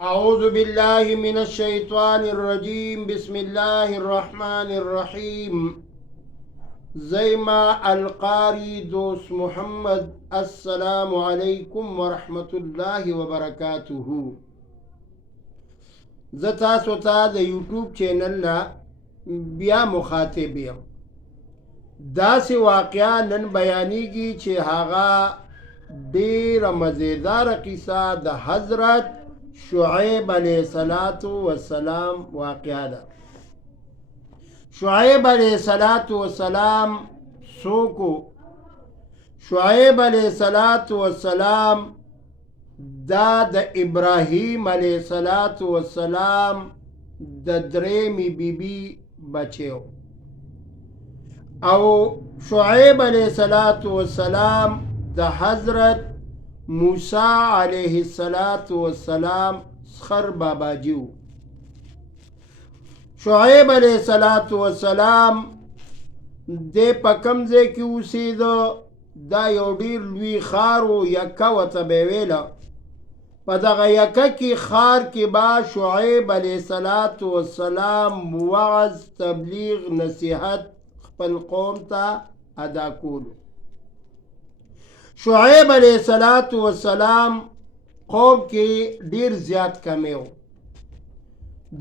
أعوذ بالله من الشيطان الرجيم بسم الله الرحمن الرحيم زيما القاري دوست محمد السلام عليكم ورحمة الله وبركاته زتا سوتا د یوټیوب چینل لا بیا مخاطب یم داسې واقعا نن بیانېږي چې هغه ډېره مزیداره قصه د حضرت شعیب علیہ السلام واقعہ دا شعیب علیہ السلام سوکو شعیب علیہ السلام دا د ابراہیم علیہ السلام د دریمی بی بی بچیو او شعیب علیہ السلام د حضرت موسیٰ علیہ السلام سخر بابا جیو شعیب علیہ السلام دے پکمزے کی اوسیدو دا یو ډیر لوی خارو یکا و تبیویلا پا دغا یکا کی خار کی با شعیب علیہ السلام وعظ تبلیغ نصیحت خپل قوم تا ادا کولو شعیب علیہ السلام قوم کی ډیر زیات کمیو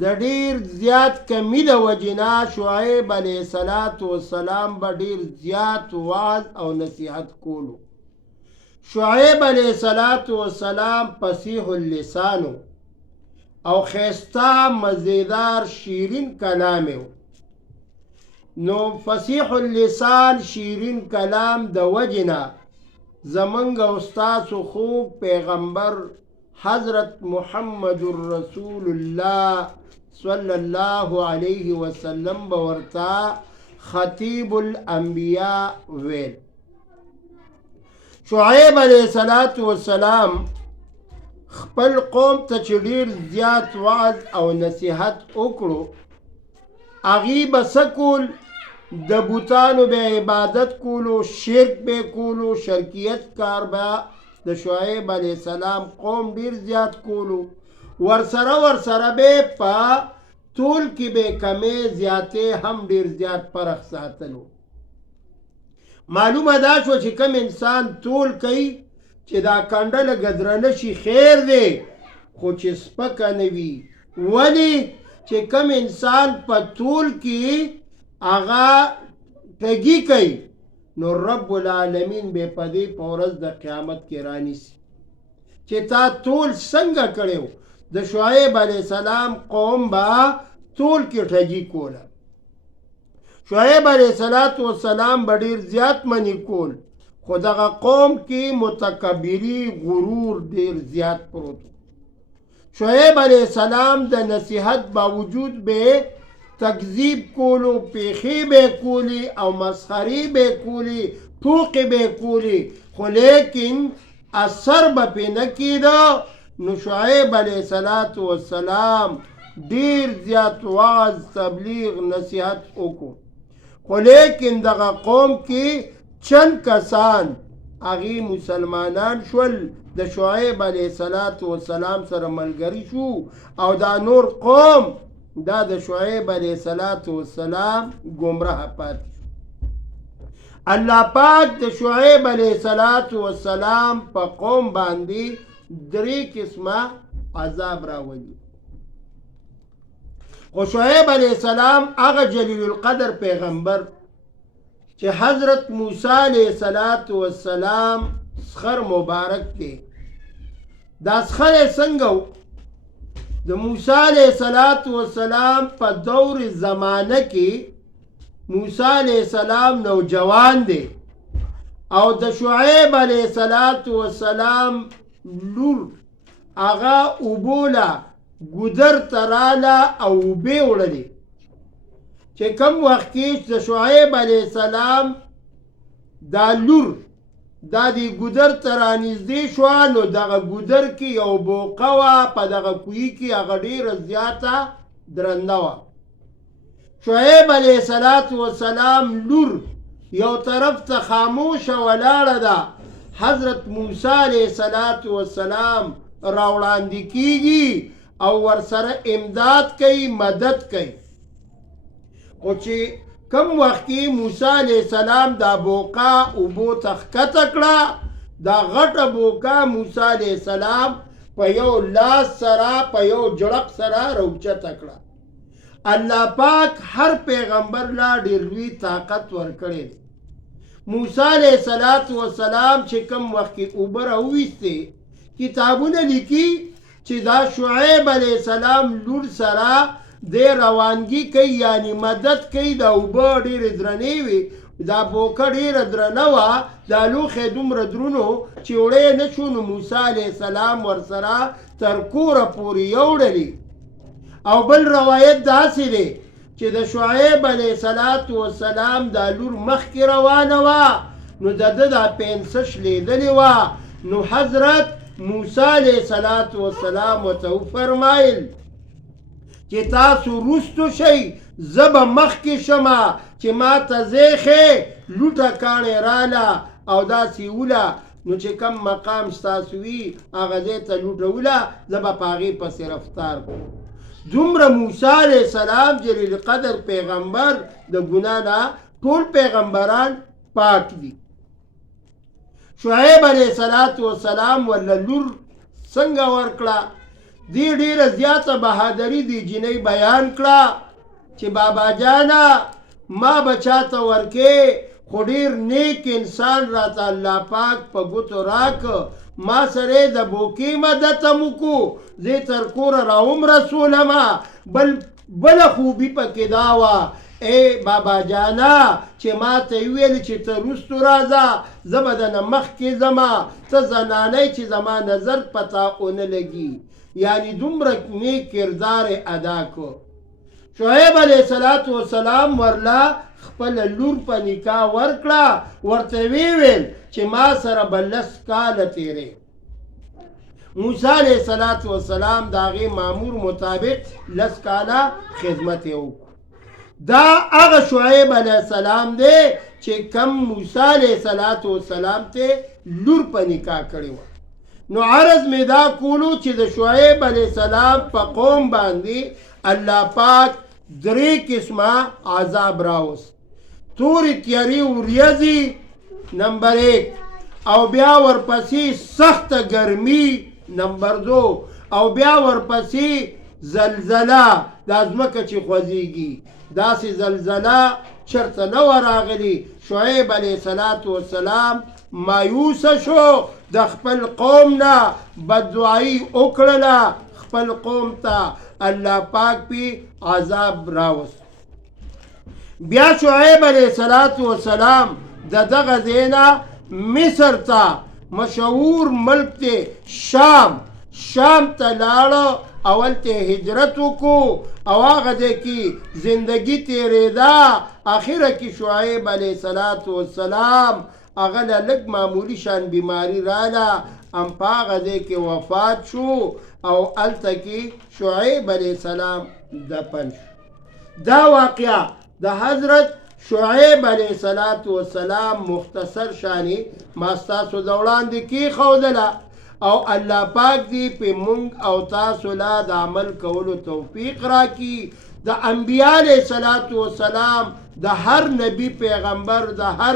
د ډیر زیات کمی د وجنا شعیب علیہ السلام با ډیر زیات وعظ او نصیحت کولو شعیب علیہ السلام فصیح اللسانو او خیستا مزیدار شیرین کلامیو نو فصیح اللسان شیرین کلام د وجنا زمنگ استاذ خوب پیغمبر حضرت محمد رسول اللہ صلی اللہ علیہ وسلم بورتا خطیب الانبیاء ویل شعیب علیہ السلام خپل قوم ته چې ډیر زیات وعظ او نصیحت وکړو هغوی به څه کول د بوتانو به عبادت کولو شرک به کولو شرکیت کار به د شعیب علیہ السلام قوم ډیر زیات کولو ورسره به په طول کې به کمې زیاتې هم ډیر زیات فرق ساتلو معلومه دا شو چې کم انسان طول کوي چې دا کنډه لږ درنه شي خیر دی خو چې سپکه نه وي ولې چې کم انسان په طول کې آغا تگی کئی نو رب العالمین بے پدی پورز دا قیامت کی رانی سی چی تا طول سنگا کڑیو دا شعیب علیہ السلام قوم با طول کی ٹھگی کولا شعیب علیہ السلام بڑیر زیاد منی کول خود اگا قوم کی متکبری غرور دیر زیاد پروتو شعیب علیہ السلام دا نصیحت باوجود بے تکذیب کولو پیخی بے کولی او مسخری بے کولی ٹوقی بے کولی خو لیکن اثر با پی نکی دا نو شعیب علیہ السلام دیر زیاد وعظ تبلیغ نصیحت اوکو خو لیکن دغا قوم کی چند کسان اغی مسلمانان شول د شعیب علیہ السلام سره ملګری شو او دا نور قوم دا د شعیب علیہ السلام گمراہ پات اللہ پاک د شعیب علیہ السلام پا قوم باندی دری قسمہ عذاب راولی و شعیب علیہ السلام اغا جلیل القدر پیغمبر چه حضرت موسیٰ علیہ السلام سخر مبارک تے دا سخر سنگو د موسیٰ علیہ السلام پا دور زمانہ کی موسیٰ علیہ السلام نوجوان دے او د شعیب علیہ السلام لور آغا اوبولا گدر ترالا او بے اڑلی چه کم وقت کیش د شعیب علیہ السلام دا لور دا دی گدر ترانیزدی شوانو داغا گدر کی یو بوقوا پا داغا کوئی کی اغا دیر زیادا درندوا شعیب علیہ السلام لور یو طرف تا خاموش ولار دا حضرت موسیٰ علیہ السلام راوړاندې کیږي او ورسره امداد کوي مدد کوي. خو چې کم وخت کې موسی علیه السلام دا بوقا اوبو ته ښکته کړه، دا غټه بوقا موسی علیه السلام په یو لاس سره په یو جړق سره راوچته کړه. الله پاک هر پیغمبر لا ډېر لوی طاقت ورکړی دی. موسی علیه السلام چې کم وخت کې اوبه راوویستې، کتابونه لیکي چې دا شعیب علیه السلام لور سره د روانګي کوي، یعنی مدد کوي. دا اوبه ډېرې درنې وي، دا بوکه ډېره درنه وه، دا لوښی دومره درونو چې وړی نه شو. نو موسی علیه السلام ورسره تر کوره پورې یوړلي. او بل روایت داسې دی چې د شعیب علیه السلام دا لور مخکې روانه وه، نو د ده دا پنسه شلېدلې وه. نو حضرت موسی علیه السلام ورته وفرمایل چې تاسو وروستو شئ، زه به مخکې شمه چې ما ته زیخې لوټه کاڼې راله او داسې وله، نو چې کم مقام ستاسو وي هغه ځای ته لوټه وله، زه به په هغې پسې رفتار کوم. دومره موسی علیه السلام جلیل القدر پیغمبر د ګناه نه ټول پیغمبران پاک دي. شعیب علیه السلام ورله لور څنګه ورکړه؟ دی ډیره زیاته بهادري دی جنۍ بیان کړه چې بابا جانا ما بچاته ورکې، خو ډیر نیک انسان راته الله پاک په ګوتو راک، ما سره د بوکې مدد مکو، زه تر کوره راوم رسولما. بله خوبي پکې دا وه، ای بابا جانا چې ما ته ویل چې ته وروستو راځه، زه به دنه مخکې ځمه، ته زنانۍ چې زما نظر پتا ونه لګي. یعنی دومره نیک کردار ادا کو. شعیب علیه السلام ورله خپل لور په نکاح ورکړه، ورته ویل چې ما سره به 10 کاله تیرې. موسی علیه السلام د هغې مامور مطابق 10 کاله خدمت یې وکړو. دا هغه شعیب علیه السلام دی چې کم موسی علیه السلام ته لور په نکاح کړې وه. نو عرض می دا کولو چې د شعیب علیه السلام په قوم باندې الله پاک 3 قسمه عذاب راوست. تورې تیارې وریځې نمبر 1، او بیا ورپسې سخته ګرمي نمبر 2، او بیا ورپسې زلزله، دا ځمکه چې خوځېږي. داسې زلزله چرته نه وه راغلي. شعیب علیه السلام مایوسه شو، د خپل قوم نه بددعایي وکړله، خپل قوم ته الله پاک پې عذاب راوست. بیا شعیب علیه السلام د دغه ځای نه مصر ته، مشهور ملک دی شام ته لاړه. اول ته هجرت وکړو او هغه ځای کې زندگی تېرېده. اخره کې شعیب علیه السلام هغه له لږ معمولي شان بیماري راله، هم په هغه ځای کې وفات شو او هلته کې شعیب علیه السلام دفن شو. دا واقعه د حضرت شعیب علیه السلام مختصر شانی ما ستاسو د وړاندې کېښودله، او الله پاک دې په مونږ او تاسو له د عمل کولو توفیق راکړي. د انبیا علیه السلام د هر نبی پیغمبر د هر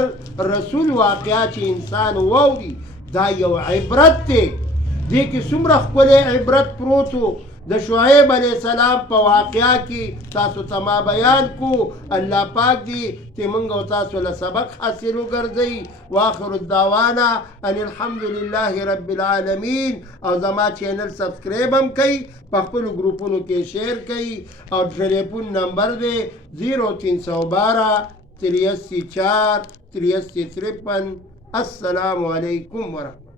رسول واقعه چې انسان واوري دا یو عبرت دی. دې کې څومره ښکلی عبرت پروت و. د شعیب علیه السلام په واقعه کې تاسو ته ما بیان کو. الله پاک دې چې موږ او تاسو له سبق حاصل وګرځئ. واخر الدعوانا ان الحمد لله رب العالمین. او زما چینل سبسکرایب هم کوئ، په خپلو ګروپونو کې شیر کوئ، او ټلیفون نمبر دی 0312 83 4 83 53. السلام علیکم ورحمة